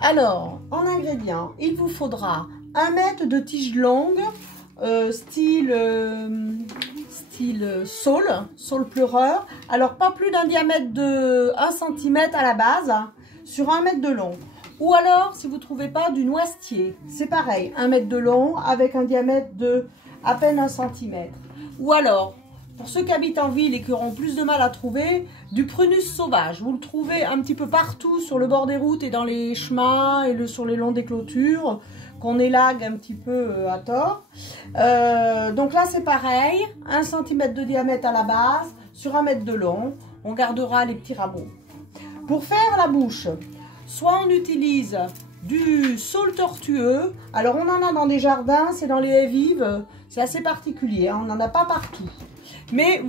Alors, en ingrédients, il vous faudra 1 mètre de tige longue, style saule pleureur. Alors, pas plus d'un diamètre de 1 cm à la base, hein, sur 1 mètre de long. Ou alors, si vous ne trouvez pas, du noisetier. C'est pareil, 1 mètre de long avec un diamètre de à peine 1 cm. Ou alors, pour ceux qui habitent en ville et qui auront plus de mal à trouver, du prunus sauvage. Vous le trouvez un petit peu partout sur le bord des routes et dans les chemins et sur les longs des clôtures, qu'on élague un petit peu à tort. Donc là, c'est pareil, 1 cm de diamètre à la base, sur 1 mètre de long. On gardera les petits rameaux. Pour faire la bouche, soit on utilise du saule tortueux. Alors, on en a dans des jardins, c'est dans les haies vives. C'est assez particulier, hein, on n'en a pas partout. Mais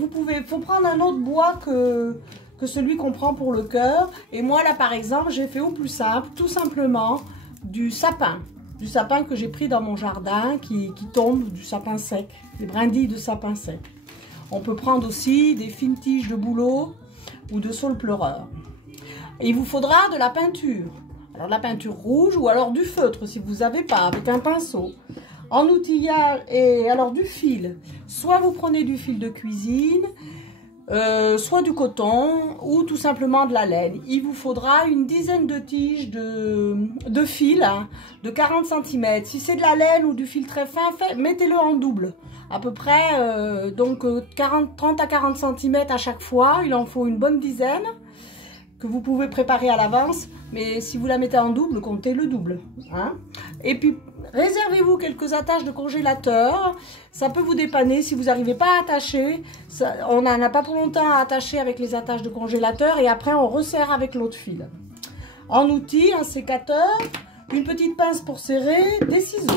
faut prendre un autre bois que celui qu'on prend pour le cœur. Et moi, là, par exemple, j'ai fait au plus simple, tout simplement, du sapin. Du sapin que j'ai pris dans mon jardin, qui tombe, du sapin sec, des brindilles de sapin sec. On peut prendre aussi des fines tiges de bouleau ou de saule pleureur. Et il vous faudra de la peinture. Alors, de la peinture rouge ou alors du feutre, si vous n'avez pas, avec un pinceau. En outillage, et alors du fil, soit vous prenez du fil de cuisine, soit du coton, ou tout simplement de la laine. Il vous faudra une dizaine de tiges de fil, hein, de 40 cm. Si c'est de la laine ou du fil très fin, mettez-le en double. À peu près, donc 30 à 40 cm à chaque fois, il en faut une bonne dizaine, que vous pouvez préparer à l'avance. Mais si vous la mettez en double, comptez le double. Hein. Et puis, réservez-vous quelques attaches de congélateur. Ça peut vous dépanner si vous n'arrivez pas à attacher. On n'en a pas pour longtemps à attacher avec les attaches de congélateur. Et après, on resserre avec l'autre fil. En outil, un sécateur, une petite pince pour serrer, des ciseaux.